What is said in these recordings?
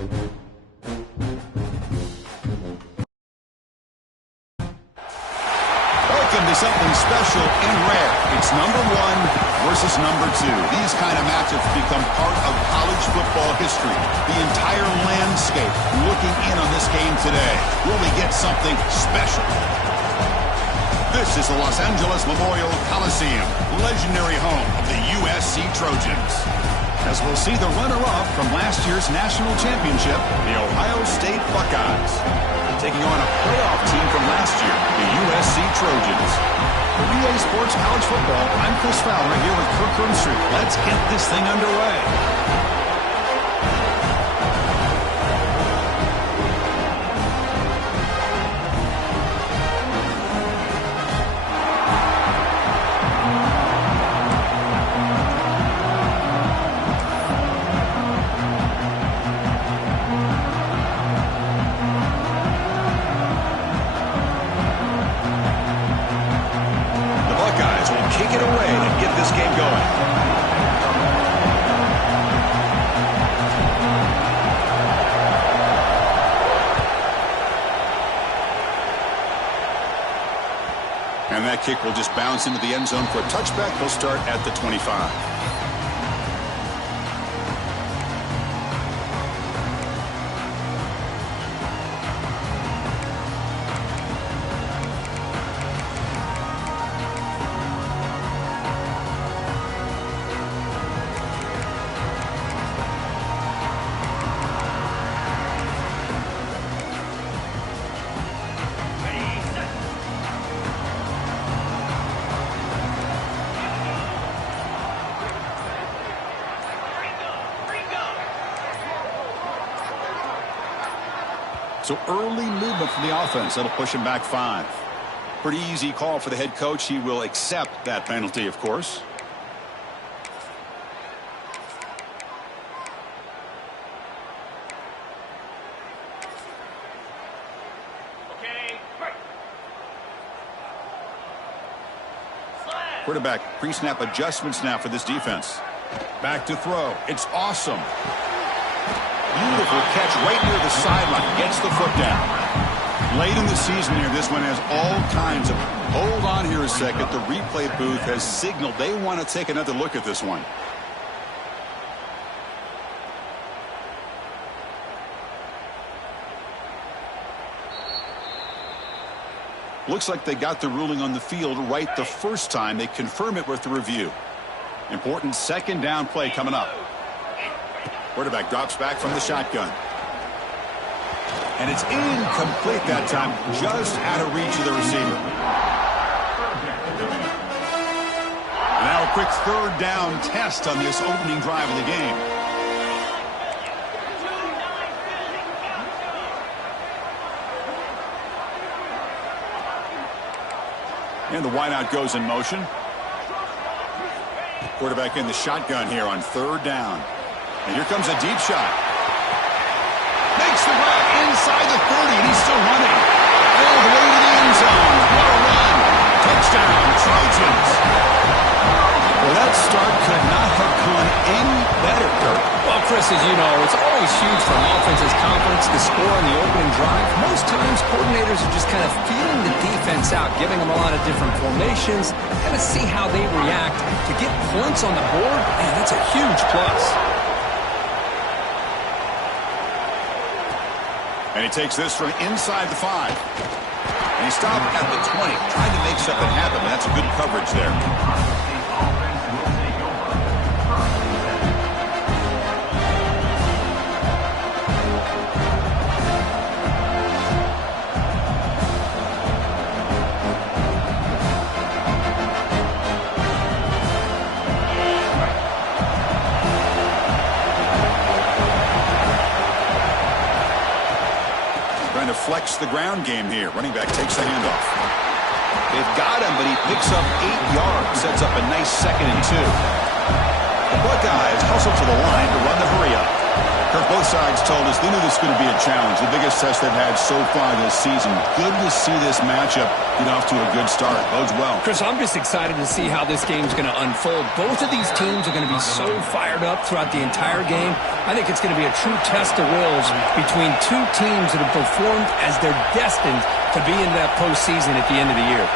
Welcome to something special and rare. It's number 1 versus number 2. These kind of matchups become part of college football history. The entire landscape looking in on this game today. Will we get something special? This is the Los Angeles Memorial Coliseum, legendary home of the USC Trojans. As we'll see the runner-up from last year's national championship, the Ohio State Buckeyes, taking on a playoff team from last year, the USC Trojans. For EA Sports College Football, I'm Chris Fowler here with Kirk Herbstreit. Let's get this thing underway. Kick it away and get this game going. And that kick will just bounce into the end zone for a touchback. He'll start at the 25. So early movement from the offense. That'll push him back 5. Pretty easy call for the head coach. He will accept that penalty, of course. Quarterback pre-snap adjustments now for this defense. Back to throw. It's awesome. Beautiful catch right near the sideline. Gets the foot down. Late in the season here, this one has all kinds of... Hold on here a second. The replay booth has signaled they want to take another look at this one. Looks like they got the ruling on the field right the first time. They confirm it with the review. Important second down play coming up. Quarterback drops back from the shotgun. And it's incomplete that time, just out of reach of the receiver. And now a quick third down test on this opening drive of the game. And the wideout goes in motion. Quarterback in the shotgun here on third down. And here comes a deep shot. Makes the grab inside the 30, and he's still running. All the way to the end zone. What a run. Touchdown, Trojans. Well, that start could not have gone any better, Kirk. Well, Chris, as you know, it's always huge for an offense's confidence to score in the opening drive. Most times, coordinators are just kind of feeling the defense out, giving them a lot of different formations, kind of see how they react. To get points on the board, man, that's a huge plus. And he takes this from inside the 5. And he stopped at the 20, trying to make something happen, but that's a good coverage there. Flex the ground game here. Running back takes the handoff. They've got him, but he picks up 8 yards. Sets up a nice 2nd and 2. The Buckeyes hustle to the line to run the hurry up. Kirk, both sides told us they knew this was going to be a challenge, the biggest test they've had so far this season. Good to see this matchup get off to a good start. Bodes well. Chris, I'm just excited to see how this game's going to unfold. Both of these teams are going to be so fired up throughout the entire game. I think it's going to be a true test of wills between two teams that have performed as they're destined to be in that postseason at the end of the year.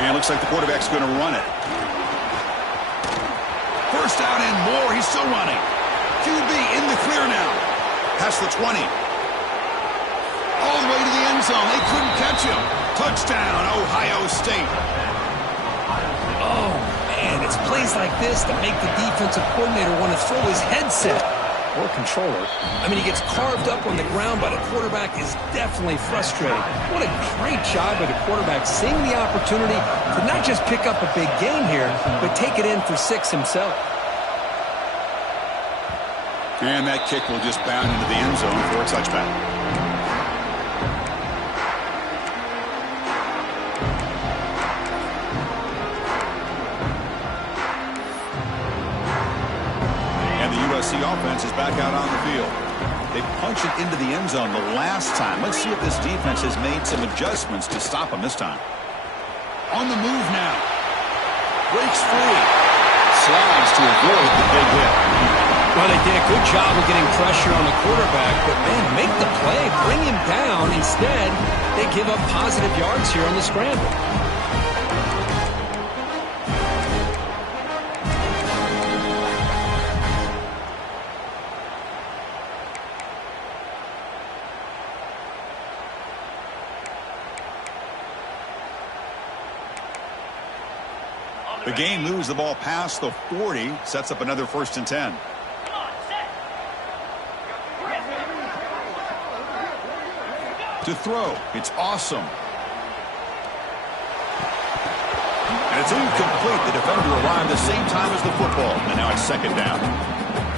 And it looks like the quarterback's going to run it. First down and more. He's still running. QB in the clear now. Past the 20. All the way to the end zone. They couldn't catch him. Touchdown, Ohio State. Oh, man, it's plays like this that make the defensive coordinator want to throw his headset or controller. I mean, he gets carved up on the ground by the quarterback, is definitely frustrating. What a great job by the quarterback, seeing the opportunity to not just pick up a big game here, but take it in for 6 himself. And that kick will just bound into the end zone for a touchback. USC offense is back out on the field. They punched it into the end zone the last time. Let's see if this defense has made some adjustments to stop them this time. On the move now. Breaks free. Slides to avoid the big hit. Well, they did a good job of getting pressure on the quarterback, but, man, make the play. Bring him down. Instead, they give up positive yards here on the scramble. The game moves the ball past the 40, sets up another 1st and 10. To throw, it's awesome. And it's incomplete. The defender arrived the same time as the football, and now it's 2nd down.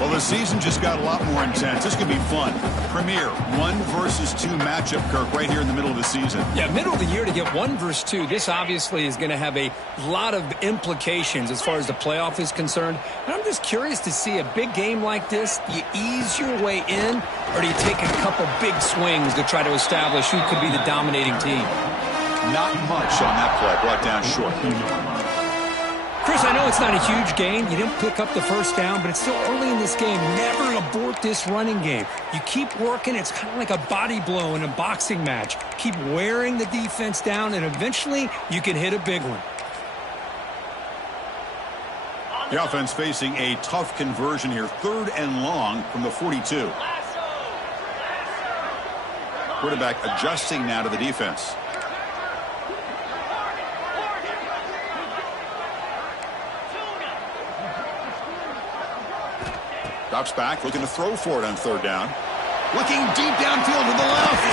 Well, the season just got a lot more intense. This could be fun. Premier 1 versus 2 matchup, Kirk, right here in the middle of the season. Yeah, middle of the year to get 1 versus 2. This obviously is going to have a lot of implications as far as the playoff is concerned. And I'm just curious to see a big game like this. Do you ease your way in, or do you take a couple big swings to try to establish who could be the dominating team? Not much on that play. Brought down short. Chris, I know it's not a huge gain. You didn't pick up the 1st down, but it's still early in this game. Never abort this running game. You keep working. It's kind of like a body blow in a boxing match. Keep wearing the defense down, and eventually you can hit a big one. The offense facing a tough conversion here. 3rd and long from the 42. Quarterback adjusting now to the defense. Drops back, looking to throw for it on 3rd down. Looking deep downfield to the left.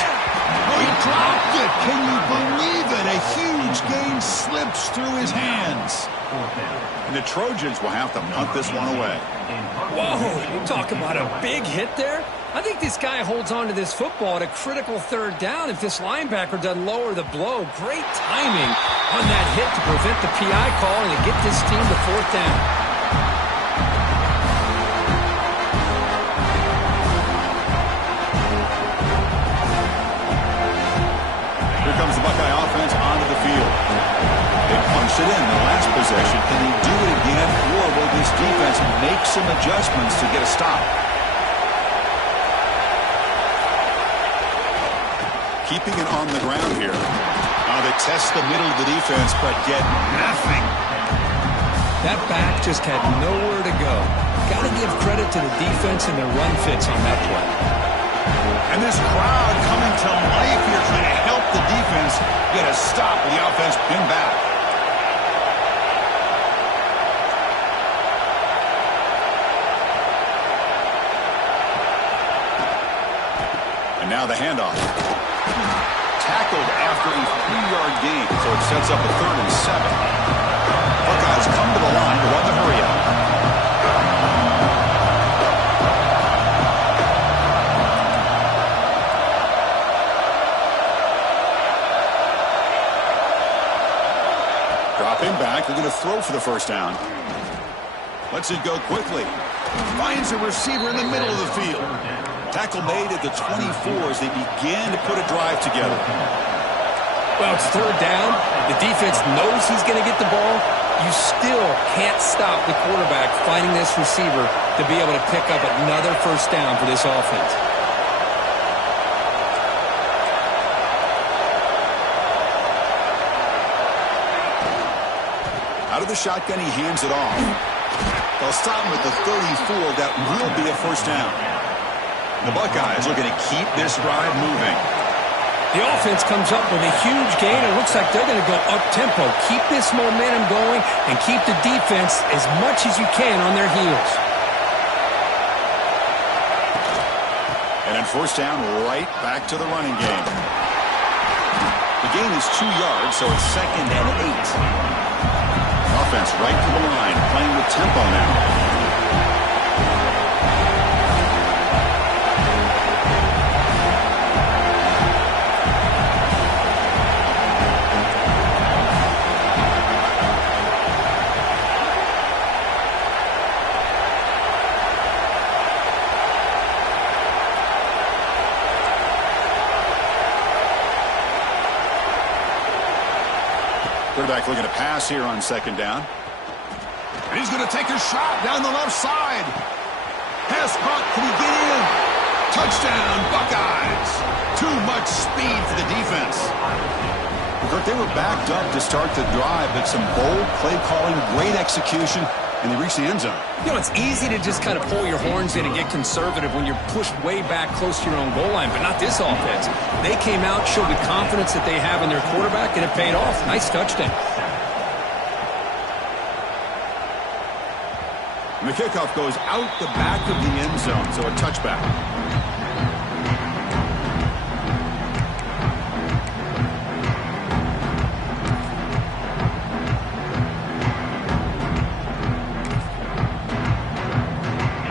Oh, he dropped it. Can you believe it? A huge gain slips through his hands. And the Trojans will have to punt this one away. Whoa, you talk about a big hit there. I think this guy holds on to this football at a critical 3rd down if this linebacker doesn't lower the blow. Great timing on that hit to prevent the PI call and to get this team to 4th down. Comes the Buckeye offense onto the field. They punched it in the last possession. Can they do it again, or will this defense make some adjustments to get a stop? Keeping it on the ground here. They test the middle of the defense, but get nothing. That back just had nowhere to go. Got to give credit to the defense and their run fits on that play. And this crowd coming to life here, trying to help the defense get a stop with the offense pinned back. And now the handoff. Tackled after a 3-yard gain, so it sets up a 3rd and 7. Buckeyes come to the line to run the hurry up. Drop him back. They're going to throw for the first down. Lets it go quickly. Finds a receiver in the middle of the field. Tackle made at the 24 as they began to put a drive together. Well, it's third down. The defense knows he's going to get the ball. You still can't stop the quarterback finding this receiver to be able to pick up another first down for this offense. Out of the shotgun, he hands it off. They'll stop him at the 34. That will be a first down. The Buckeyes looking to keep this drive moving. The offense comes up with a huge gain. It looks like they're going to go up-tempo. Keep this momentum going and keep the defense as much as you can on their heels. And on first down, right back to the running game. The gain is 2 yards, so it's 2nd and 8. Offense right to the line, playing with tempo now. Quarterback looking to pass here on 2nd down. And he's going to take a shot down the left side. Pass caught. Can he get in? Touchdown, Buckeyes. Too much speed for the defense. Kirk, they were backed up to start the drive, but some bold play calling, great execution, and they reached the end zone. You know, it's easy to just kind of pull your horns in and get conservative when you're pushed way back close to your own goal line, but not this offense. They came out, showed the confidence that they have in their quarterback, and it paid off. Nice touchdown. And the kickoff goes out the back of the end zone, so a touchback.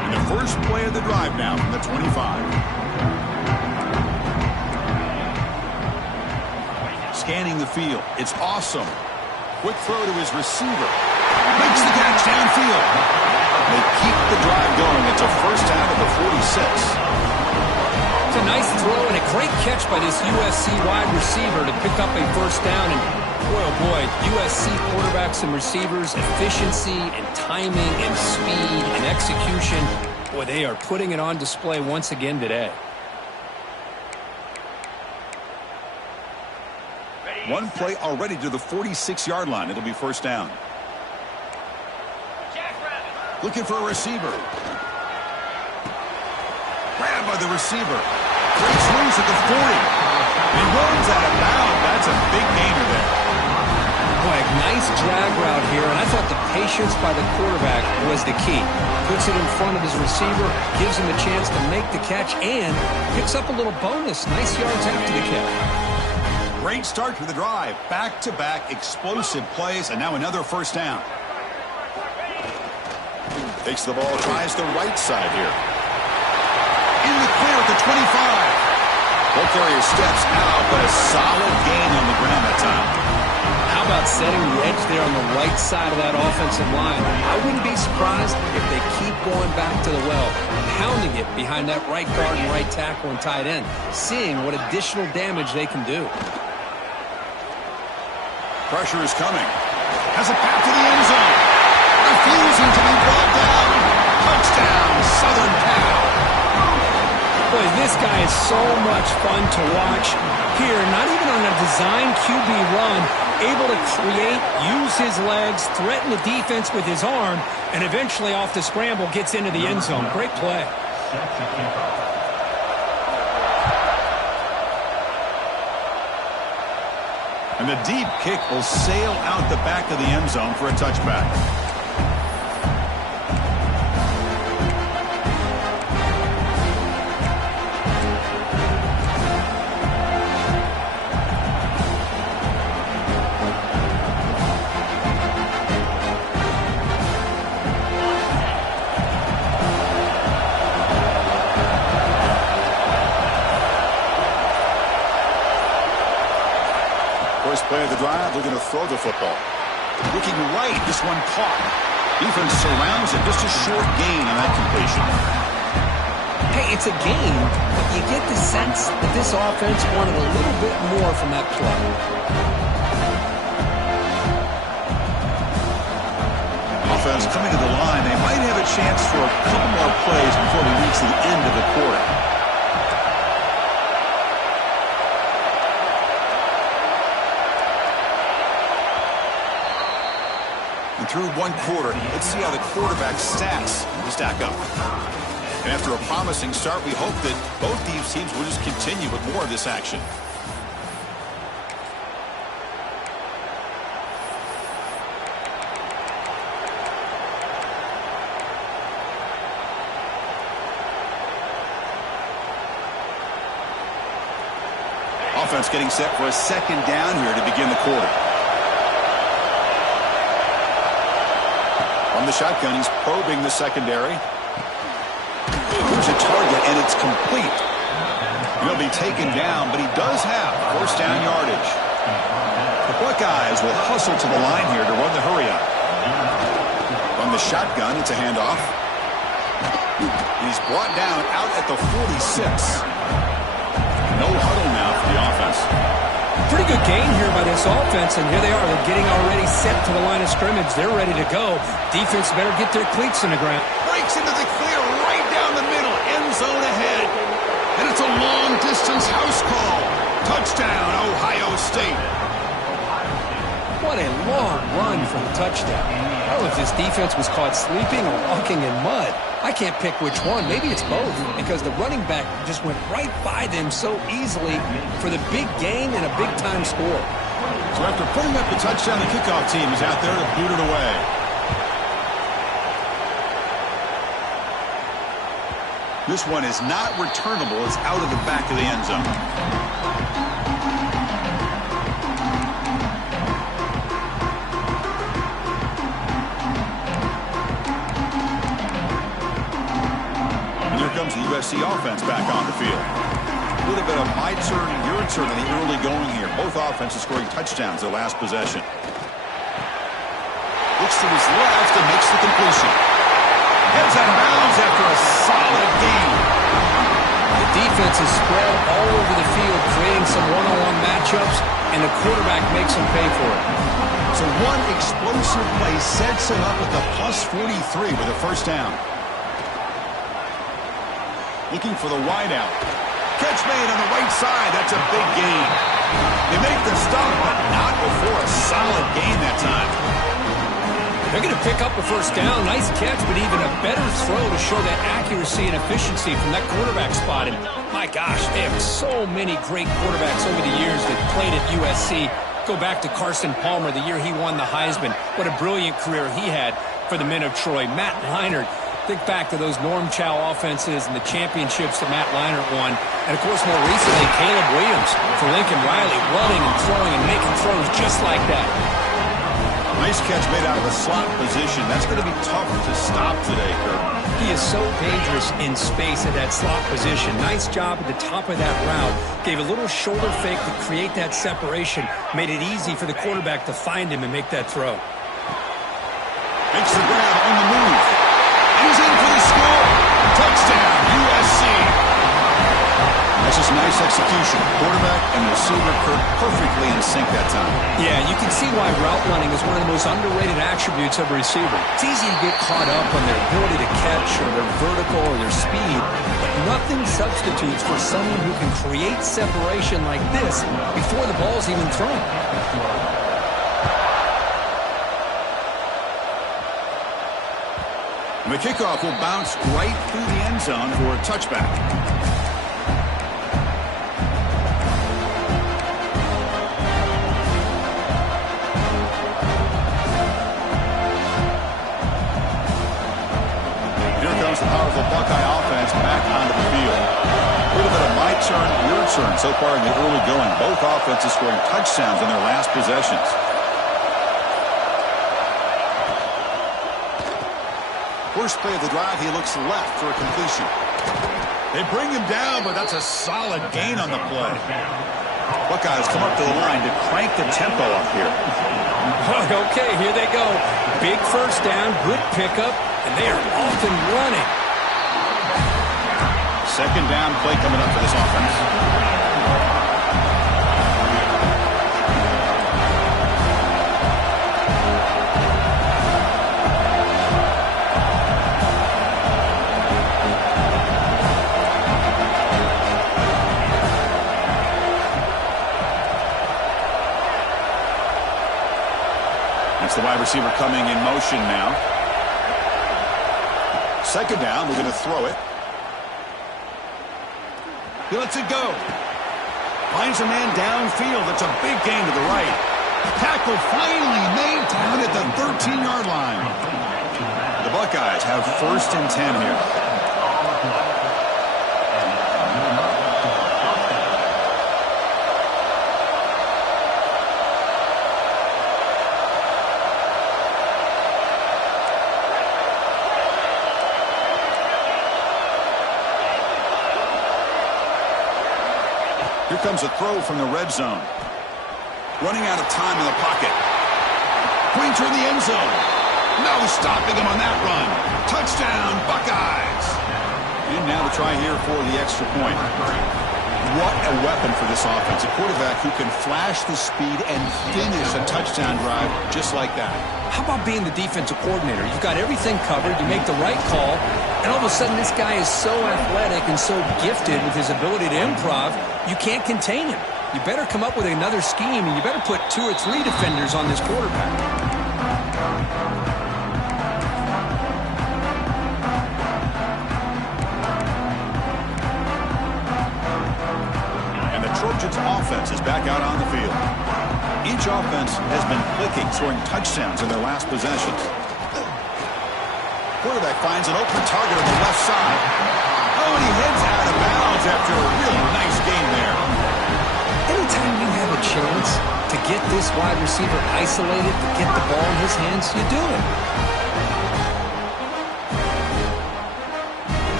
And the first play of the drive now from the 25. Scanning the field. It's awesome. Quick throw to his receiver. Makes the catch downfield. They keep the drive going. It's a first down at the 46. It's a nice throw and a great catch by this USC wide receiver to pick up a first down. And boy, oh boy, USC quarterbacks and receivers, efficiency and timing and speed and execution. Boy, they are putting it on display once again today. One play already to the 46-yard line. It'll be first down. Looking for a receiver. Grabbed by the receiver. Breaks loose at the 40. He runs out of bounds. That's a big gainer there. Boy, nice drag route here, and I thought the patience by the quarterback was the key. Puts it in front of his receiver, gives him a chance to make the catch, and picks up a little bonus. Nice yards after the catch. Great start to the drive. Back-to-back explosive plays, and now another first down. Takes the ball, tries the right side here. In the clear at the 25. Ball carrier steps out, but a solid gain on the ground that time. How about setting the edge there on the right side of that offensive line? I wouldn't be surprised if they keep going back to the well, pounding it behind that right guard and right tackle and tight end, seeing what additional damage they can do. Pressure is coming. Has a path to the end zone. Refusing to be brought down. Touchdown, Southern Cal. Boy, this guy is so much fun to watch. Here, not even on a design QB run, able to create, use his legs, threaten the defense with his arm, and eventually off the scramble gets into the end zone. Great play. And the deep kick will sail out the back of the end zone for a touchback. First play of the drive, they're going to throw the football. Looking right, this one caught. Defense surrounds it. Just a short gain on that completion. Hey, it's a game, but you get the sense that this offense wanted a little bit more from that play. Offense coming to the line. They might have a chance for a couple more plays before we reach the end of the quarter. And through one quarter, let's see how the quarterback's stats stack up. And after a promising start, we hope that both these teams will just continue with more of this action. Offense getting set for a second down here to begin the quarter. From the shotgun, he's probing the secondary. Here's a target, and it's complete. He'll be taken down, but he does have first down yardage. The Buckeyes will hustle to the line here to run the hurry-up. From the shotgun, it's a handoff. He's brought down out at the 46. No huddle now for the offense. Pretty good gain here by this offense, and here they are. They're getting already set to the line of scrimmage. They're ready to go. Defense better get their cleats in the ground. Breaks into the clear right down the middle. End zone ahead. And it's a long-distance house call. Touchdown, Ohio State. What a long run for the touchdown. I don't know if this defense was caught sleeping or walking in mud. I can't pick which one. Maybe it's both, because the running back just went right by them so easily for the big gain and a big-time score. So after putting up the touchdown, the kickoff team is out there to boot it away. This one is not returnable. It's out of the back of the end zone. Comes the USC offense back on the field. A little bit of my turn, your turn in the early going here. Both offenses scoring touchdowns their last possession. Looks to his left and makes the completion. Heads out of bounds after a solid gain. The defense is spread all over the field, creating some one-on-one matchups, and the quarterback makes them pay for it. So one explosive play sets him up with the plus 43 with a first down. Looking for the wideout. Catch made on the right side. That's a big gain. They make the stop, but not before a solid gain that time. They're going to pick up a first down. Nice catch, but even a better throw to show that accuracy and efficiency from that quarterback spot. And my gosh, they have so many great quarterbacks over the years that played at USC. Go back to Carson Palmer, the year he won the Heisman. What a brilliant career he had for the men of Troy. Matt Leinart. Think back to those Norm Chow offenses and the championships that Matt Leinart won. And, of course, more recently, Caleb Williams for Lincoln Riley, running and throwing and making throws just like that. Nice catch made out of a slot position. That's going to be tough to stop today, Kirk. He is so dangerous in space at that slot position. Nice job at the top of that route. Gave a little shoulder fake to create that separation. Made it easy for the quarterback to find him and make that throw. Makes the grab on the move. He's in for the score. Touchdown, USC. That's just nice execution. Quarterback and receiver Kirk perfectly in sync that time. Yeah, you can see why route running is one of the most underrated attributes of a receiver. It's easy to get caught up on their ability to catch or their vertical or their speed, but nothing substitutes for someone who can create separation like this before the ball's even thrown. The kickoff will bounce right through the end zone for a touchback. Here comes the powerful Buckeye offense back onto the field. A little bit of my turn, your turn so far in the early going. Both offenses scoring touchdowns in their last possessions. First play of the drive, he looks left for a completion. They bring him down, but that's a solid gain on the play. Buckeyes come up to the line to crank the tempo up here. Okay, here they go. Big first down, good pickup, and they are off and running. Second down play coming up for this offense. That's the wide receiver coming in motion now. Second down, we're going to throw it. He lets it go. Finds a man downfield. That's a big gain to the right. Tackle finally made down at the 13-yard line. The Buckeyes have 1st and 10 here. Here comes a throw from the red zone. Running out of time in the pocket. Going toward the end zone. No stopping him on that run. Touchdown, Buckeyes. And now the try here for the extra point. What a weapon for this offense. A quarterback who can flash the speed and finish a touchdown drive just like that. How about being the defensive coordinator? You've got everything covered. You make the right call. And all of a sudden, this guy is so athletic and so gifted with his ability to improv, you can't contain him. You better come up with another scheme, and you better put 2 or 3 defenders on this quarterback. And the Trojans' offense is back out on the field. Each offense has been clicking, scoring touchdowns in their last possessions. Quarterback finds an open target on the left side. Oh, and he heads out of bounds after a really nice gain there. Anytime you have a chance to get this wide receiver isolated, to get the ball in his hands, you do it.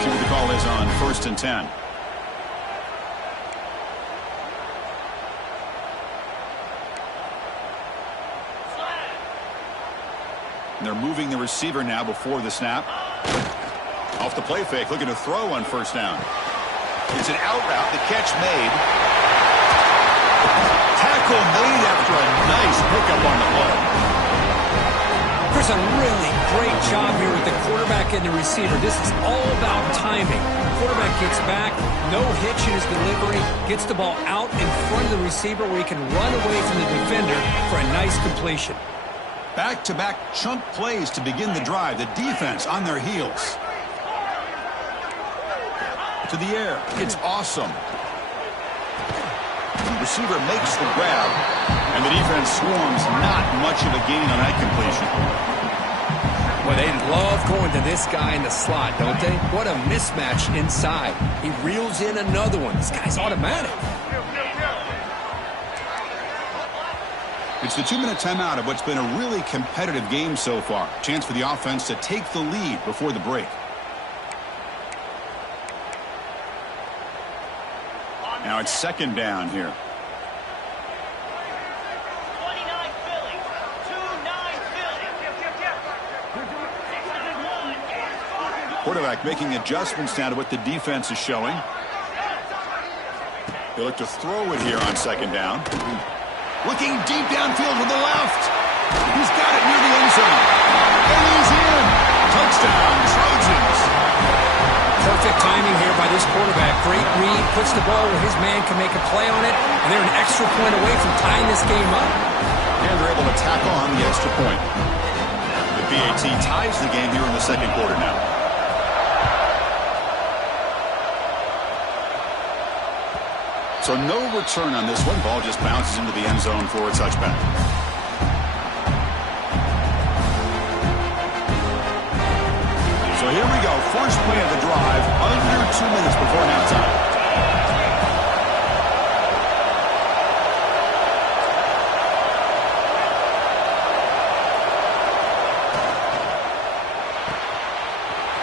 See what the call is on 1st and 10. And they're moving the receiver now before the snap. Off the play fake, looking to throw on 1st down. It's an out route, the catch made. Tackle made after a nice pickup on the play. There's a really great job here with the quarterback and the receiver. This is all about timing. Quarterback gets back, no hitch in his delivery, gets the ball out in front of the receiver where he can run away from the defender for a nice completion. Back-to-back chunk plays to begin the drive. The defense on their heels. To the air. It's awesome. The receiver makes the grab, and the defense swarms. Not much of a gain on that completion. Well, they love going to this guy in the slot, don't they? What a mismatch inside. He reels in another one. This guy's automatic. It's the 2-minute timeout of what's been a really competitive game so far. Chance for the offense to take the lead before the break. Now it's 2nd down here. 29 Philly. 2-9 Philly. Quarterback making adjustments now to what the defense is showing. They look to throw it here on 2nd down. Looking deep downfield with the left. He's got it near the end zone. And he's in. Touchdown, Trojans. Perfect timing here by this quarterback. Great read, puts the ball where his man can make a play on it, and they're an extra point away from tying this game up. And they're able to tackle on the extra point. The PAT ties the game here in the 2nd quarter now. So no return on this one. Ball just bounces into the end zone for a touchback. So here we go. First play of the drive. Under 2 minutes before halftime.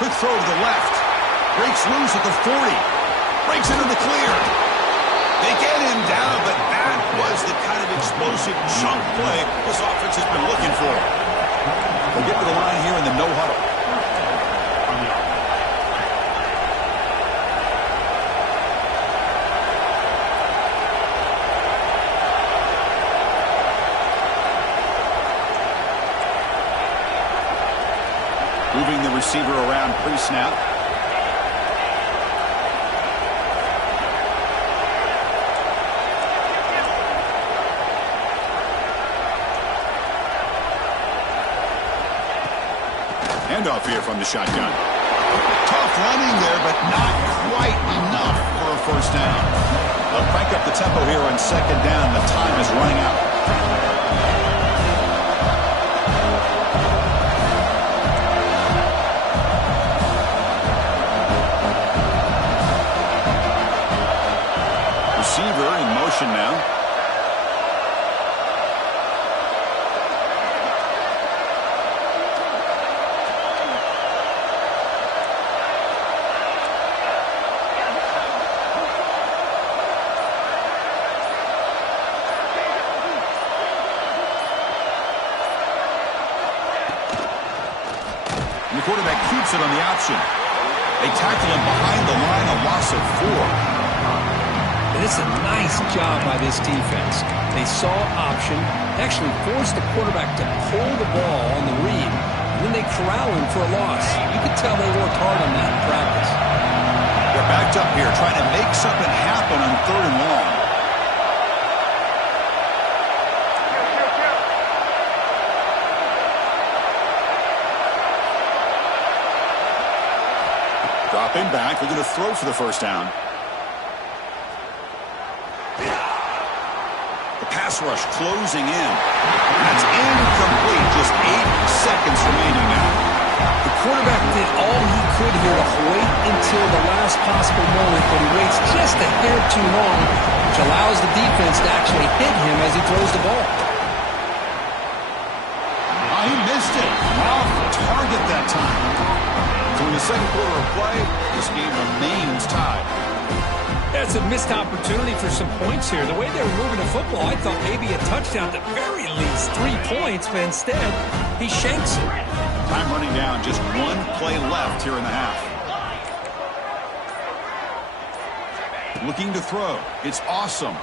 Quick throw to the left. Breaks loose at the 40. Breaks into the clear. They get him down, but that was the kind of explosive chunk play this offense has been looking for. They'll get to the line here in the no huddle. Moving the receiver around pre-snap. Handoff here from the shotgun. Tough running there, but not quite enough for a first down. They'll crank up the tempo here on second down. The time is running out. Receiver in motion now. The quarterback keeps it on the option. They tackle him behind the line, a loss of 4. And it's a nice job by this defense. They saw option, actually forced the quarterback to pull the ball on the read, and then they corral him for a loss. You could tell they worked hard on that in practice. They're backed up here trying to make something happen on 3rd and long. Dropping back, they're going to throw for the first down. The pass rush closing in. That's incomplete. Just 8 seconds remaining now. The quarterback did all he could here to wait until the last possible moment, but he waits just a hair too long, which allows the defense to actually hit him as he throws the ball. Oh, he missed it. Off target that time. So in the second quarter of play, this game remains tied. That's a missed opportunity for some points here. The way they were moving the football, I thought maybe a touchdown, at the very least 3 points, but instead, he shanks it. Time running down, just 1 play left here in the half. Looking to throw. It's awesome.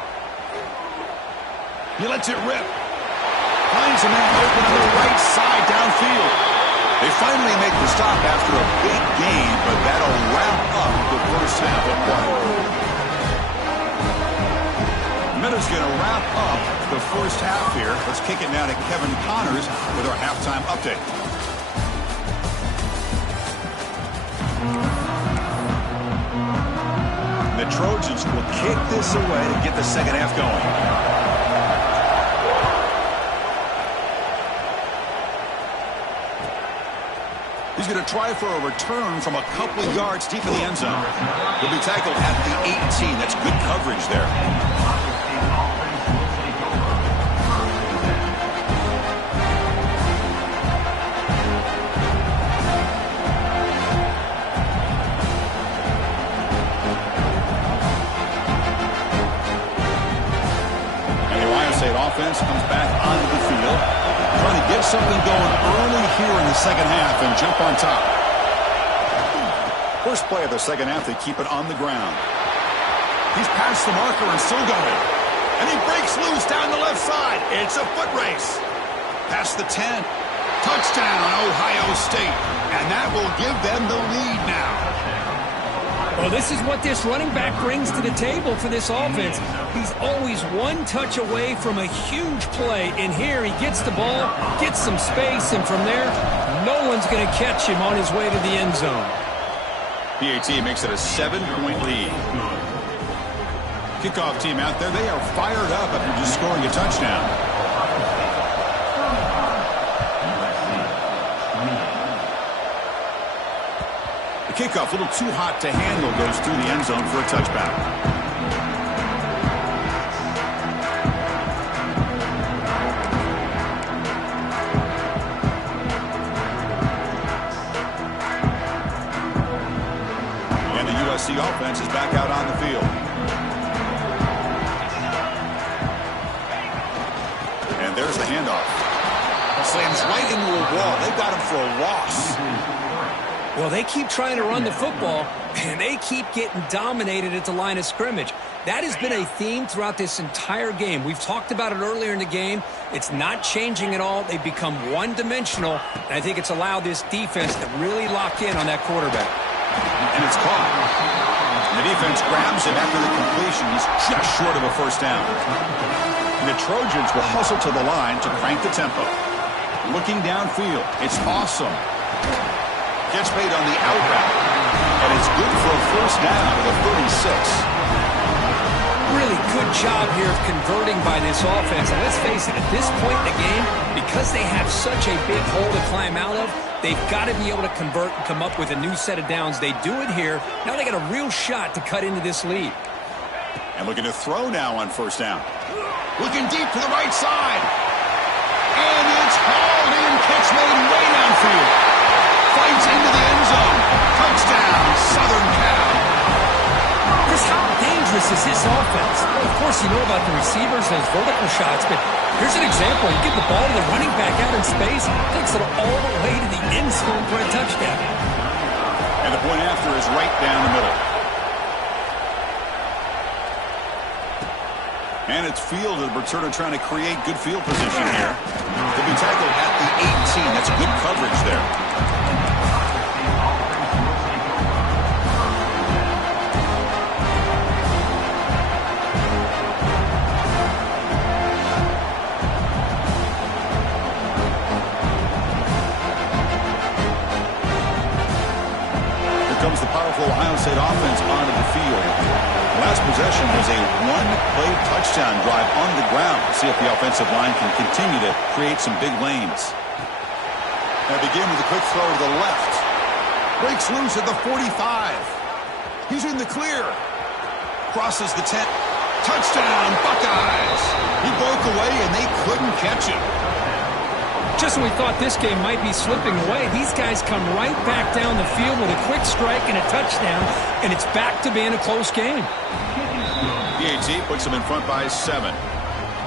He lets it rip. Finds a man open on the right side downfield. They finally make the stop after a big gain, but that'll wrap up the first half of play. Minutes going to wrap up the first half here. Let's kick it now to Kevin Connors with our halftime update. The Trojans will kick this away to get the second half going. He's going to try for a return from a couple of yards deep in the end zone. He'll be tackled at the 18. That's good coverage there. And the Ohio State offense comes back onto the field, trying to get something going early here in the second half and jump on top. First play of the second half, they keep it on the ground. He's past the marker and still going. And he breaks loose down the left side. It's a foot race. Past the 10. Touchdown, Ohio State. And that will give them the lead now. Well, this is what this running back brings to the table for this offense. He's always 1 touch away from a huge play. And here he gets the ball, gets some space, and from there, no one's going to catch him on his way to the end zone. PAT makes it a 7-point lead. Kickoff team out there, they are fired up after just scoring a touchdown. The kickoff, a little too hot to handle, goes through the end zone for a touchback. USC offense is back out on the field. And there's the handoff. Slams right into a wall. They've got him for a loss. Well, they keep trying to run the football, and they keep getting dominated at the line of scrimmage. That has been a theme throughout this entire game. We've talked about it earlier in the game. It's not changing at all. They've become one-dimensional, and I think it's allowed this defense to really lock in on that quarterback. And it's caught. The defense grabs him after the completion. He's just short of a first down. And the Trojans will hustle to the line to crank the tempo. Looking downfield, it's awesome. Gets made on the out route, and it's good for a first down to the 36. Really good job here of converting by this offense. And let's face it, at this point in the game, because they have such a big hole to climb out of, they've got to be able to convert and come up with a new set of downs. They do it here. Now they got a real shot to cut into this lead. And looking to throw now on first down. Looking deep to the right side. And it's hauled in. Catch made way downfield. Fights into the end zone. Touchdown, Southern Cal. Chris, how dangerous is this offense? Well, of course, you know about the receivers, those vertical shots, but here's an example. You give the ball to the running back out in space, takes it all the way to the end zone for a touchdown. And the point after is right down the middle. And it's fielded. Berterna trying to create good field position here. They'll be tackled at the 18. That's good coverage there. Comes the powerful Ohio State offense onto the field. Last possession was a one-play touchdown drive on the ground. See if the offensive line can continue to create some big lanes. They begin with a quick throw to the left. Breaks loose at the 45. He's in the clear. Crosses the 10. Touchdown, Buckeyes. He broke away and they couldn't catch him. Just when we thought this game might be slipping away, these guys come right back down the field with a quick strike and a touchdown, and it's back to being a close game. PAT puts them in front by 7.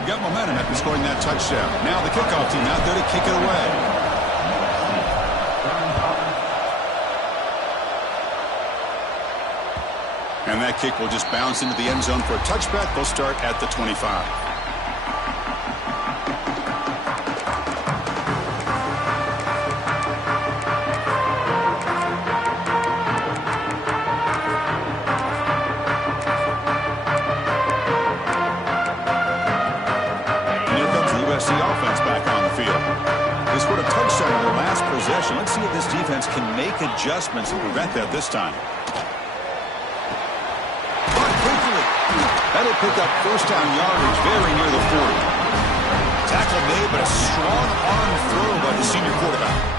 Got momentum after scoring that touchdown. Now the kickoff team out there to kick it away. And that kick will just bounce into the end zone for a touchback. They'll start at the 25. USC offense back on the field. They scored a touchdown in their last possession. Let's see if this defense can make adjustments and prevent that this time. But quickly, that'll pick up first down yardage very near the 40. Tackle made, but a strong arm throw by the senior quarterback.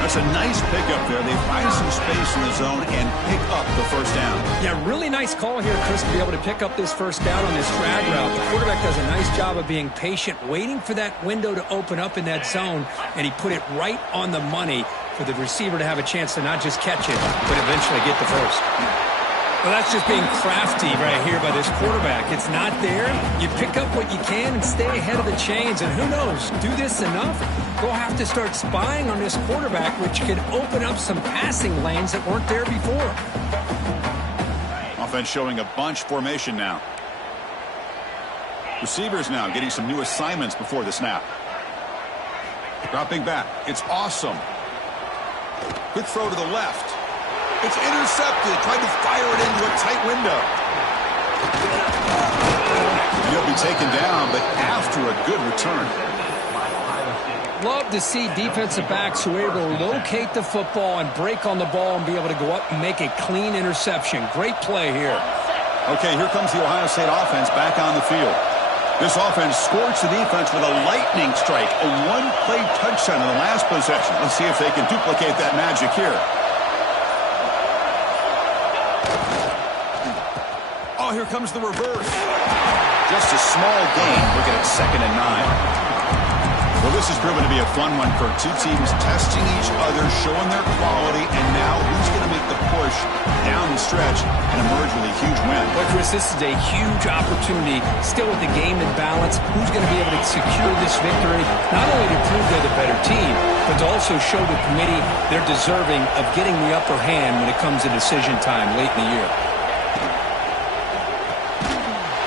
That's a nice pickup there. They find some space in the zone and pick up the first down. Yeah, really nice call here, Chris, to be able to pick up this first down on this drag route. The quarterback does a nice job of being patient, waiting for that window to open up in that zone, and he put it right on the money for the receiver to have a chance to not just catch it, but eventually get the first. Well, that's just being crafty right here by this quarterback. It's not there. You pick up what you can and stay ahead of the chains. And who knows, do this enough, we'll have to start spying on this quarterback, which could open up some passing lanes that weren't there before. Offense showing a bunch formation now. Receivers now getting some new assignments before the snap. Dropping back. It's awesome. Quick throw to the left. It's intercepted. Tried to fire it into a tight window. He'll be taken down, but after a good return. Love to see defensive backs who are able to locate the football and break on the ball and be able to go up and make a clean interception. Great play here. Okay, here comes the Ohio State offense back on the field. This offense scorched the defense with a lightning strike, a one-play touchdown in the last possession. Let's see if they can duplicate that magic here. Oh, here comes the reverse. Just a small gain. Looking at 2nd and 9. Well, this has proven to be a fun one for two teams testing each other, showing their quality, and now who's going to make the push down the stretch and emerge with a huge win. Well, Chris, this is a huge opportunity. Still with the game in balance, who's going to be able to secure this victory, not only to prove they're the better team, but to also show the committee they're deserving of getting the upper hand when it comes to decision time late in the year.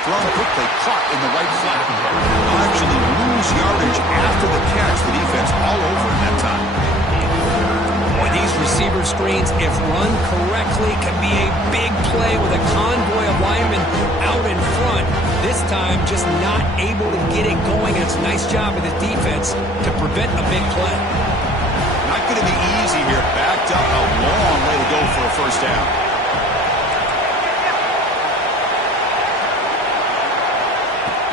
Thrown quickly, caught in the right flat. Will actually lose yardage after the catch. The defense all over him that time. Boy, these receiver screens, if run correctly, can be a big play with a convoy of linemen out in front. This time, just not able to get it going. And it's a nice job of the defense to prevent a big play. Not going to be easy here. Backed up, a long way to go for a first down.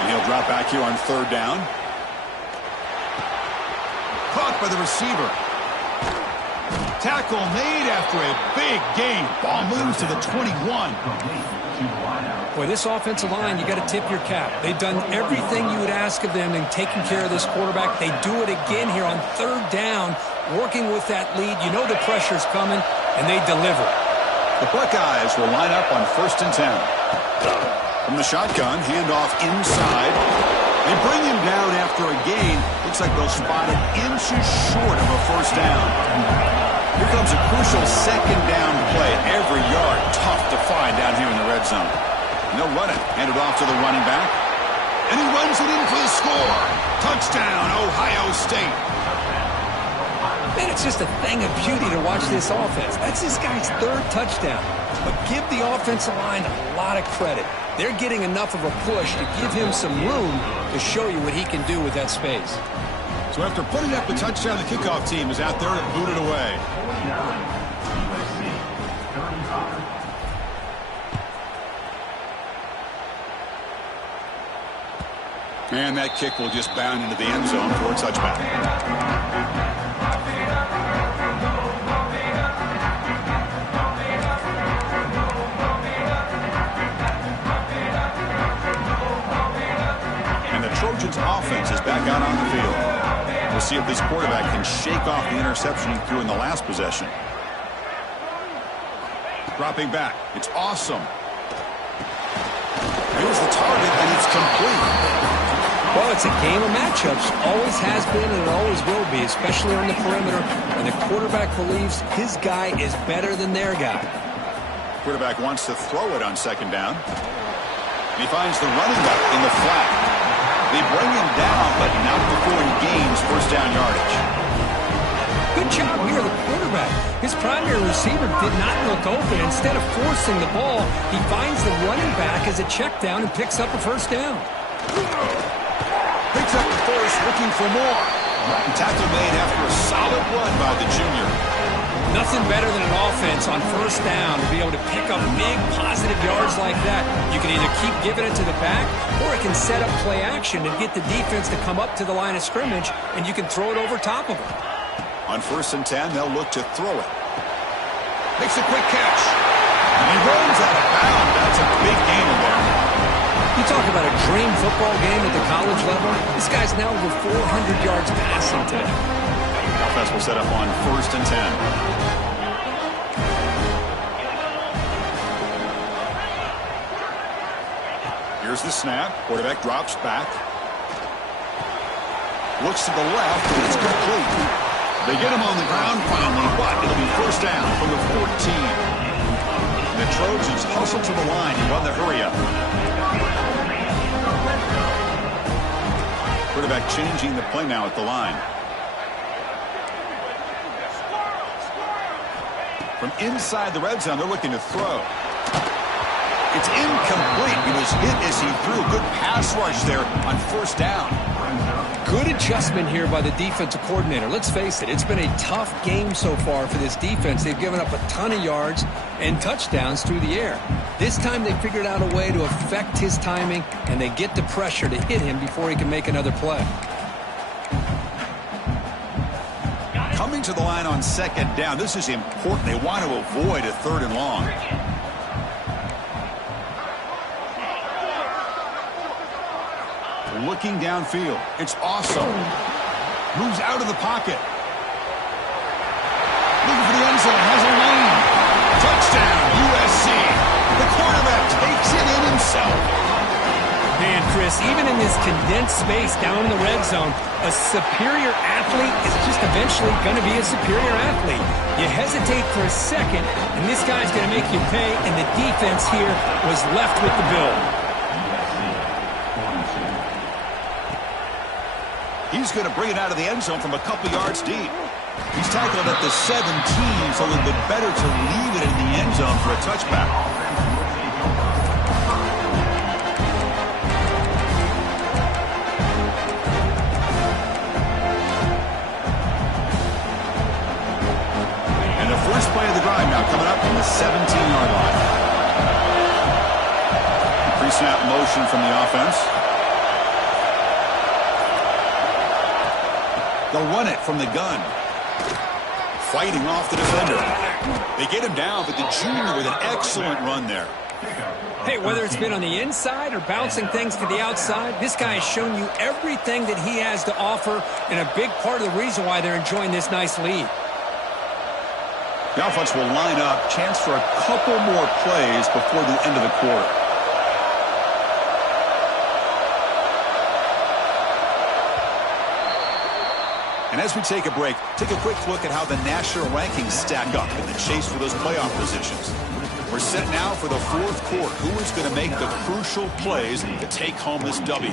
He'll drop back here on third down. Caught by the receiver. Tackle made after a big gain. Ball moves to the 21. Boy, this offensive line, you got to tip your cap. They've done everything you would ask of them in taking care of this quarterback. They do it again here on third down, working with that lead. You know the pressure's coming, and they deliver. The Buckeyes will line up on 1st and 10. From the shotgun, handoff inside. They bring him down after a gain. Looks like they'll spot it inches short of a first down. Here comes a crucial second down play. Every yard tough to find down here in the red zone. No running. Handed off to the running back. And he runs it in for the score. Touchdown, Ohio State. Man, it's just a thing of beauty to watch this offense. That's this guy's third touchdown. But give the offensive line a lot of credit. They're getting enough of a push to give him some room to show you what he can do with that space. So after putting up the touchdown, the kickoff team is out there to boot it away. And that kick will just bound into the end zone for a touchback. Trojans offense is back out on the field. We'll see if this quarterback can shake off the interception he threw in the last possession. Dropping back. It's awesome. Here's the target, and it's complete. Well, it's a game of matchups. Always has been and it always will be, especially on the perimeter. And the quarterback believes his guy is better than their guy. Quarterback wants to throw it on second down. And he finds the running back in the flat. They bring him down, but not before he gains first down yardage. Good job here, the quarterback. His primary receiver did not look open. Instead of forcing the ball, he finds the running back as a check down and picks up a first down. Picks up the first, looking for more. And tackle made after a solid run by the junior. Nothing better than an offense on first down to be able to pick up big positive yards like that. You can either keep giving it to the back, or it can set up play action and get the defense to come up to the line of scrimmage, and you can throw it over top of them. On 1st and 10, they'll look to throw it. Makes a quick catch. And he runs out of bounds. That's a big gain in there. You talk about a dream football game at the college level. This guy's now over 400 yards passing today. Offense will set up on 1st and 10. Here's the snap. Quarterback drops back. Looks to the left, and it's complete. They get him on the ground finally, but it'll be first down from the 14. The Trojans hustle to the line and run the hurry up. Quarterback changing the play now at the line. From inside the red zone, they're looking to throw. It's incomplete. He was hit as he threw. Good pass rush there on first down. Good adjustment here by the defensive coordinator. Let's face it, it's been a tough game so far for this defense. They've given up a ton of yards and touchdowns through the air. This time they figured out a way to affect his timing, and they get the pressure to hit him before he can make another play. Coming to the line on second down. This is important. They want to avoid a third and long. Looking downfield. It's awesome. Moves out of the pocket. Looking for the end zone. Has a lane. Touchdown, USC. The quarterback takes it in himself. Man, Chris, even in this condensed space down in the red zone, a superior athlete is just eventually going to be a superior athlete. You hesitate for a second, and this guy's going to make you pay, and the defense here was left with the bill. He's going to bring it out of the end zone from a couple yards deep. He's tackled at the 17, so a little bit better to leave it in the end zone for a touchback. And the first play of the drive now coming up from the 17-yard line. Pre-snap motion from the offense. They'll run it from the gun. Fighting off the defender. They get him down, but the junior with an excellent run there. Hey, whether it's been on the inside or bouncing things to the outside, this guy has shown you everything that he has to offer, and a big part of the reason why they're enjoying this nice lead. The offense will line up. Chance for a couple more plays before the end of the quarter. And as we take a break, take a quick look at how the national rankings stack up in the chase for those playoff positions. We're set now for the fourth quarter. Who is going to make the crucial plays to take home this W?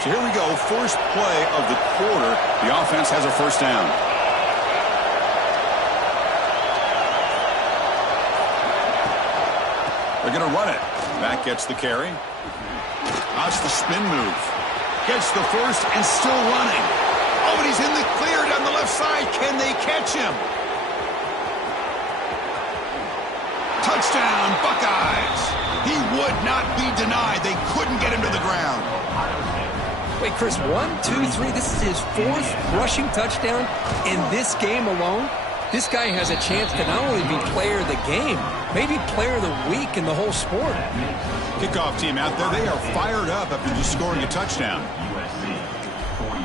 So here we go, first play of the quarter. The offense has a first down. They're going to run it. Back gets the carry. That's the spin move. Gets the first and still running. Oh, and he's in the clear down the left side. Can they catch him? Touchdown, Buckeyes. He would not be denied. They couldn't get him to the ground. Wait, Chris, 1, 2, 3. This is his fourth rushing touchdown in this game alone. This guy has a chance to not only be player of the game, maybe player of the week in the whole sport. Kickoff team out there. They are fired up after just scoring a touchdown. USC 42.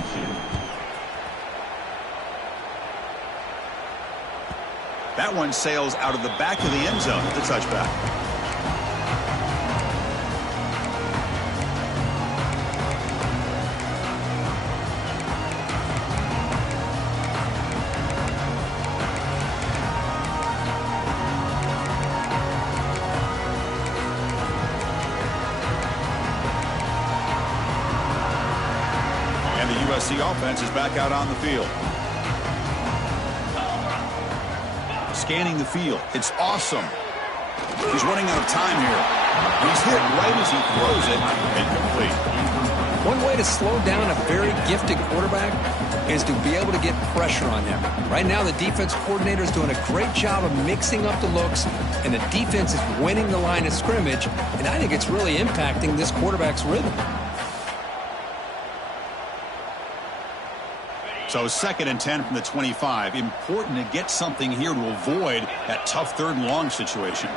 That one sails out of the back of the end zone at the touchback. USC offense is back out on the field. Scanning the field. It's awesome. He's running out of time here. He's hit right as he throws it. Incomplete. One way to slow down a very gifted quarterback is to be able to get pressure on them. Right now, the defense coordinator is doing a great job of mixing up the looks, and the defense is winning the line of scrimmage, and I think it's really impacting this quarterback's rhythm. So 2nd and 10 from the 25. Important to get something here to avoid that tough 3rd and long situation.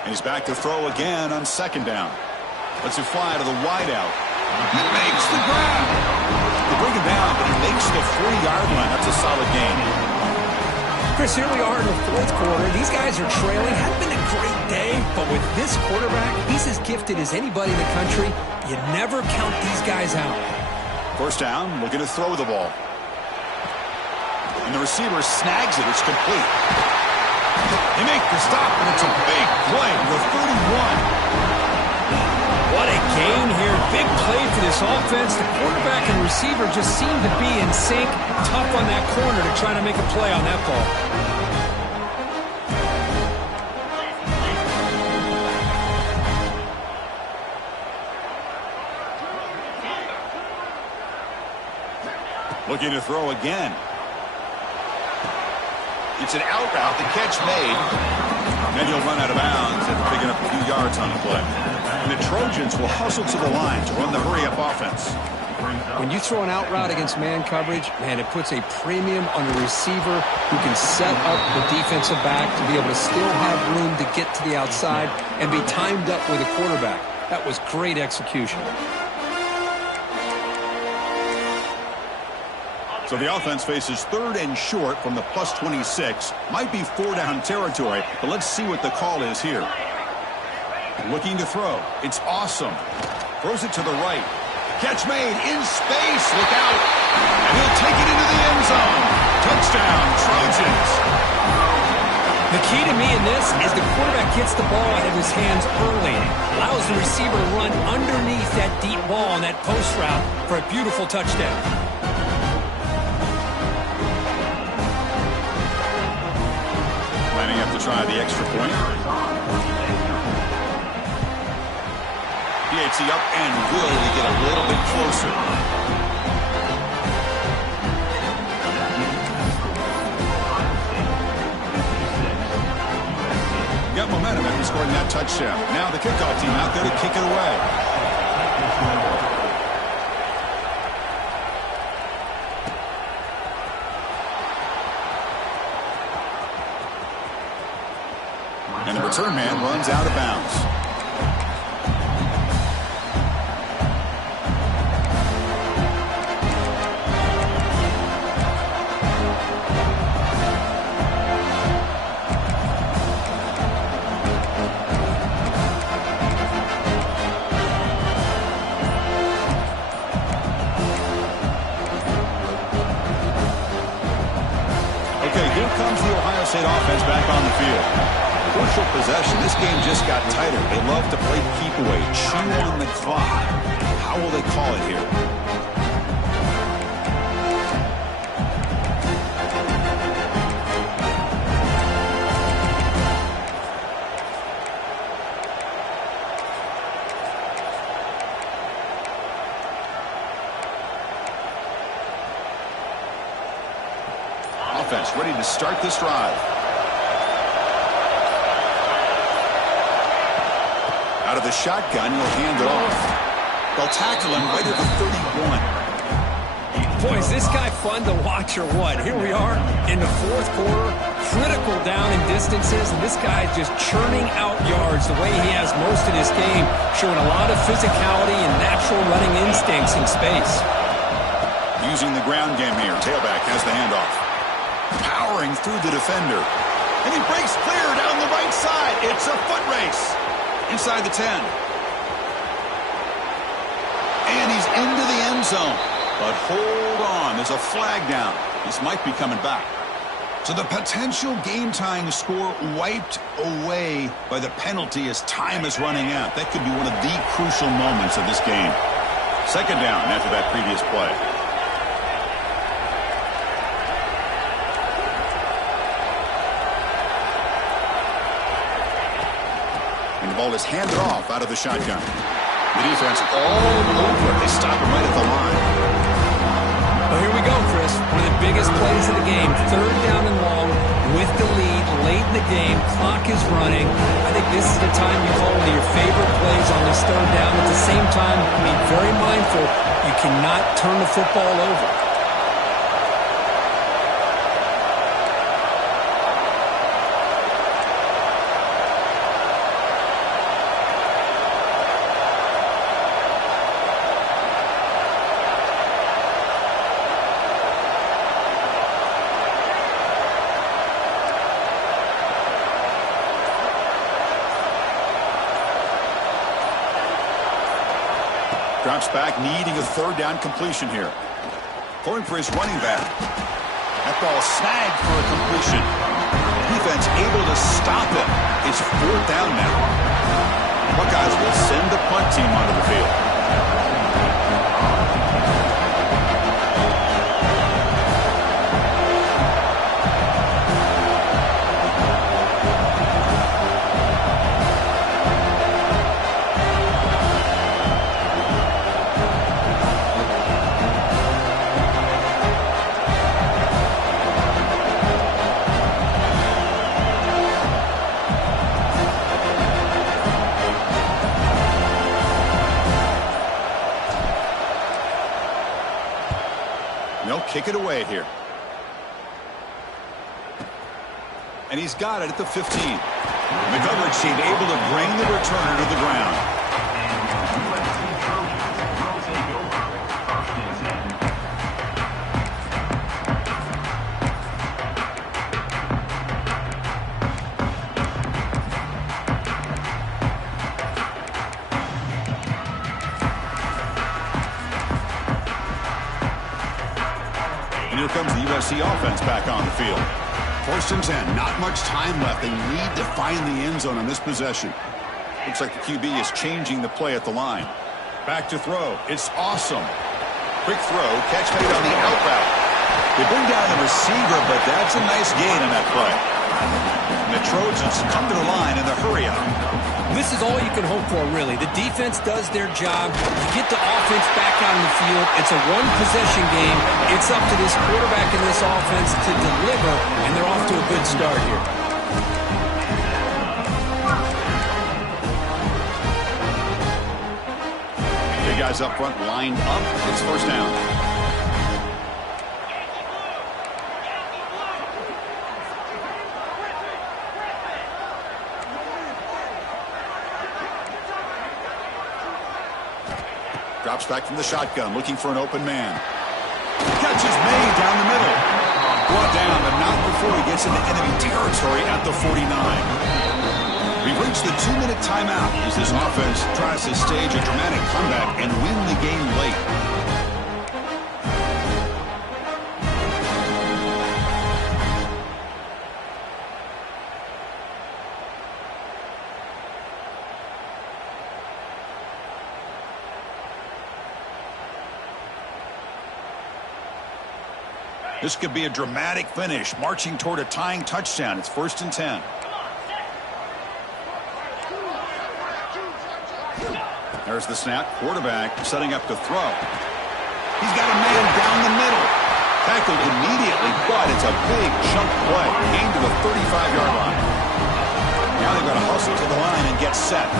And he's back to throw again on 2nd down. Lets it fly to the wideout. He makes the grab. They bring him down, but he makes the 40-yard line. That's a solid gain. Chris, here we are in the 4th quarter. These guys are trailing. Hadn't been a great day, but with this quarterback, he's as gifted as anybody in the country. You never count these guys out. First down, looking to throw the ball. And the receiver snags it. It's complete. They make the stop, and it's a big play with 31. What a gain here. Big play for this offense. The quarterback and receiver just seem to be in sync. Tough on that corner to try to make a play on that ball. Looking to throw again. It's an out route. The catch made. And he'll run out of bounds after picking up a few yards on the play. And the Trojans will hustle to the line to run the hurry-up offense. When you throw an out route against man coverage, man, it puts a premium on a receiver who can set up the defensive back to be able to still have room to get to the outside and be timed up with a quarterback. That was great execution. So the offense faces 3rd and short from the plus 26. Might be 4-down territory, but let's see what the call is here. Looking to throw. It's awesome. Throws it to the right. Catch made in space. Look out. And he'll take it into the end zone. Touchdown, Trojans. The key to me in this is the quarterback gets the ball out of his hands early. Allows the receiver to run underneath that deep ball on that post route for a beautiful touchdown. Lining up to try the extra point. PAT up and will to get a little bit closer. Got momentum after scoring that touchdown. Now the kickoff team out there to kick it away. And the return man runs out of bounds. Here comes the Ohio State offense back on the field. Crucial possession. This game just got tighter. They love to play keep away, chew on the clock. How will they call it here? Offense ready to start this drive. Out of the shotgun, he'll hand it off. They'll tackle him right at the 31. Boy, is this guy fun to watch or what? Here we are in the 4th quarter, critical down in distances, and this guy is just churning out yards the way he has most of this game, showing a lot of physicality and natural running instincts in space. Using the ground game here. Tailback has the handoff. Powering through the defender. And he breaks clear down the right side. It's a foot race. Inside the 10. And he's into the end zone. But hold on. There's a flag down. This might be coming back. So the potential game-tying score wiped away by the penalty as time is running out. That could be one of the crucial moments of this game. 2nd down after that previous play. The ball is handed off out of the shotgun. The defense all over. They stop him right at the line. Well, here we go, Chris. One of the biggest plays of the game. 3rd down and long with the lead late in the game. Clock is running. I think this is the time you call one of your favorite plays on this 3rd down. At the same time, be very mindful. You cannot turn the football over. Drops back, needing a 3rd down completion here. Going for his running back. That ball snagged for a completion. Defense able to stop it. It's 4th down now. Buckeyes will send the punt team onto the field. They'll kick it away here. And he's got it at the 15. The coverage team able to bring the returner to the ground. And here comes the USC offense back on the field. 1st and 10, not much time left. They need to find the end zone on this possession. Looks like the QB is changing the play at the line. Back to throw. It's awesome. Quick throw, catch made on the out route. They bring down the receiver, but that's a nice gain on that play. And the Trojans come to the line in the hurry up. This is all you can hope for, really. The defense does their job. You get the offense back out on the field. It's a one-possession game. It's up to this quarterback and this offense to deliver, and they're off to a good start here. Big guys up front lined up. It's 1st down. Drops back from the shotgun, looking for an open man. Catch is made down the middle. Brought down, but not before he gets into enemy territory at the 49. We've reached the 2-minute timeout as this offense tries to stage a dramatic comeback and win the game late. This could be a dramatic finish, marching toward a tying touchdown. It's 1st and 10. There's the snap. Quarterback setting up to throw. He's got a man down the middle. Tackled immediately, but it's a big chunk play. Gain to the 35-yard line. Now they've got to hustle to the line and get set.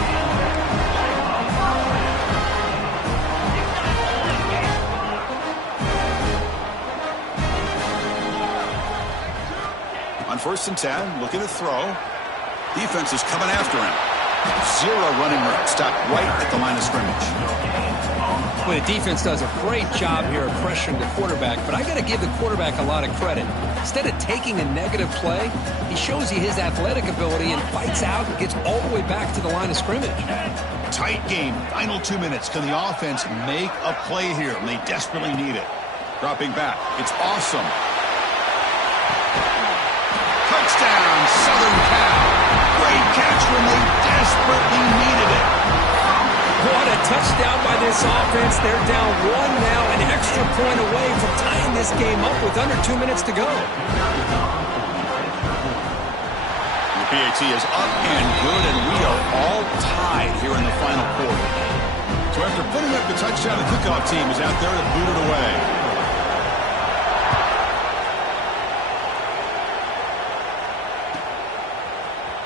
On 1st and 10, looking to throw. Defense is coming after him. 0 running room, stopped right at the line of scrimmage. Well, the defense does a great job here of pressuring the quarterback, but I got to give the quarterback a lot of credit. Instead of taking a negative play, he shows you his athletic ability and fights out and gets all the way back to the line of scrimmage. Tight game, final 2 minutes. Can the offense make a play here? And they desperately need it. Dropping back, it's awesome. Touchdown, Southern Cal. Great catch when they desperately needed it. What a touchdown by this offense. They're down 1 now, an extra point away from tying this game up with under 2 minutes to go. The PAT is up and good, and we are all tied here in the final quarter. So after putting up the touchdown, the kickoff team is out there to boot it away.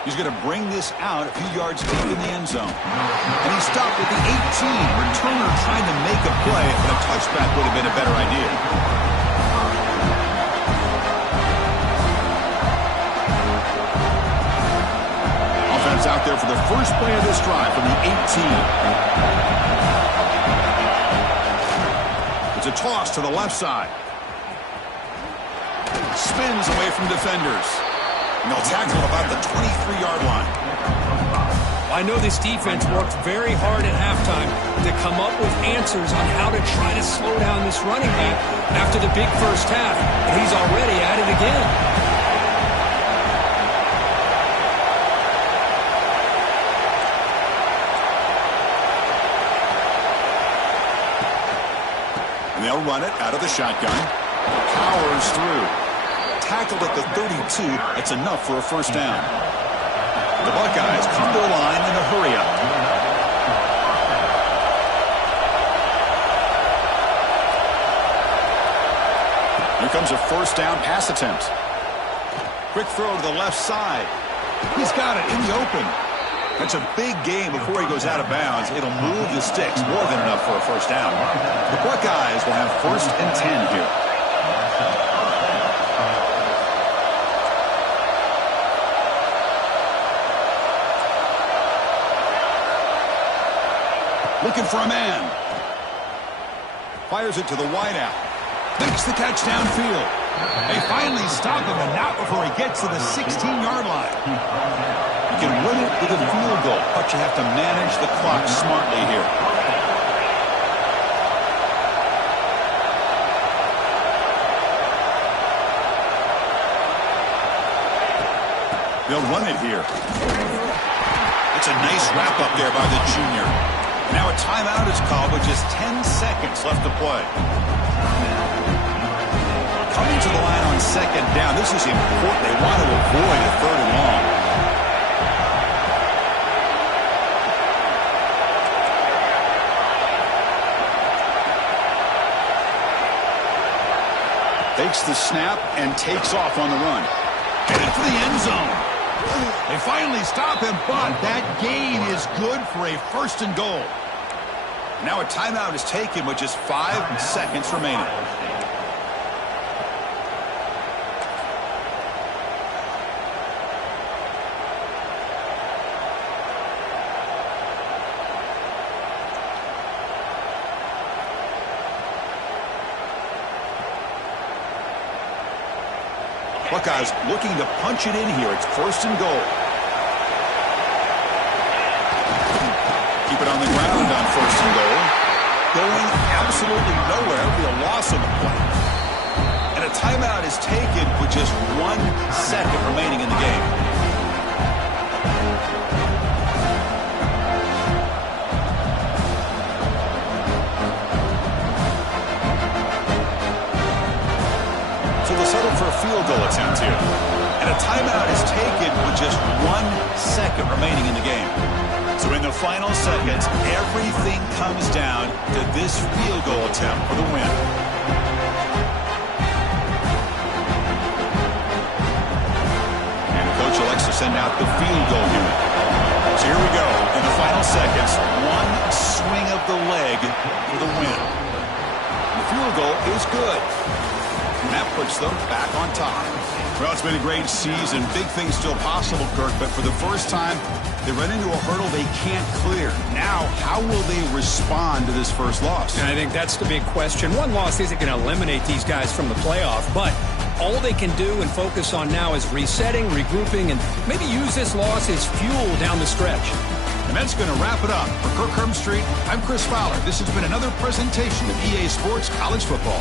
He's going to bring this out a few yards deep in the end zone. And he stopped at the 18. Returner trying to make a play, but a touchback would have been a better idea. Offense out there for the first play of this drive from the 18. It's a toss to the left side. Spins away from defenders. And they'll tackle about the 23-yard line. I know this defense worked very hard at halftime to come up with answers on how to try to slow down this running back after the big first half. But he's already at it again. And they'll run it out of the shotgun. Powers through. Tackled at the 32. That's enough for a 1st down. The Buckeyes come to the line in a hurry-up. Here comes a 1st down pass attempt. Quick throw to the left side. He's got it in the open. That's a big game before he goes out of bounds. It'll move the sticks, more than enough for a 1st down. The Buckeyes will have 1st and 10 here. looking for a man. Fires it to the wideout. Makes the catch downfield. They finally stop him, and not before he gets to the 16-yard line. You can win it with a field goal, but you have to manage the clock smartly here. They'll run it here. It's a nice wrap-up there by the junior. Now a timeout is called with just 10 seconds left to play. Coming to the line on second down. This is important. They want to avoid a third and long. Takes the snap and takes off on the run. Headed for the end zone. They finally stop him, but that gain is good for a first and goal. Now a timeout is taken with just 5 seconds remaining. Buckeyes looking to punch it in here. It's first and goal. Keep it on the ground on first and goal. Going absolutely nowhere. It'll be a loss of the play. And a timeout is taken with just 1 second remaining in the game. Settled for a field goal attempt here. And a timeout is taken with just 1 second remaining in the game. So in the final seconds, everything comes down to this field goal attempt for the win. And coach elects to send out the field goal unit. So here we go. In the final seconds, 1 swing of the leg for the win. And the field goal is good. And that puts them back on top. Well, it's been a great season. Big things still possible, Kirk, but for the first time, they run into a hurdle they can't clear. Now, how will they respond to this first loss? And I think that's the big question. One loss isn't going to eliminate these guys from the playoff, but all they can do and focus on now is resetting, regrouping, and maybe use this loss as fuel down the stretch. And that's going to wrap it up. For Kirk Street, I'm Chris Fowler. This has been another presentation of EA Sports College Football.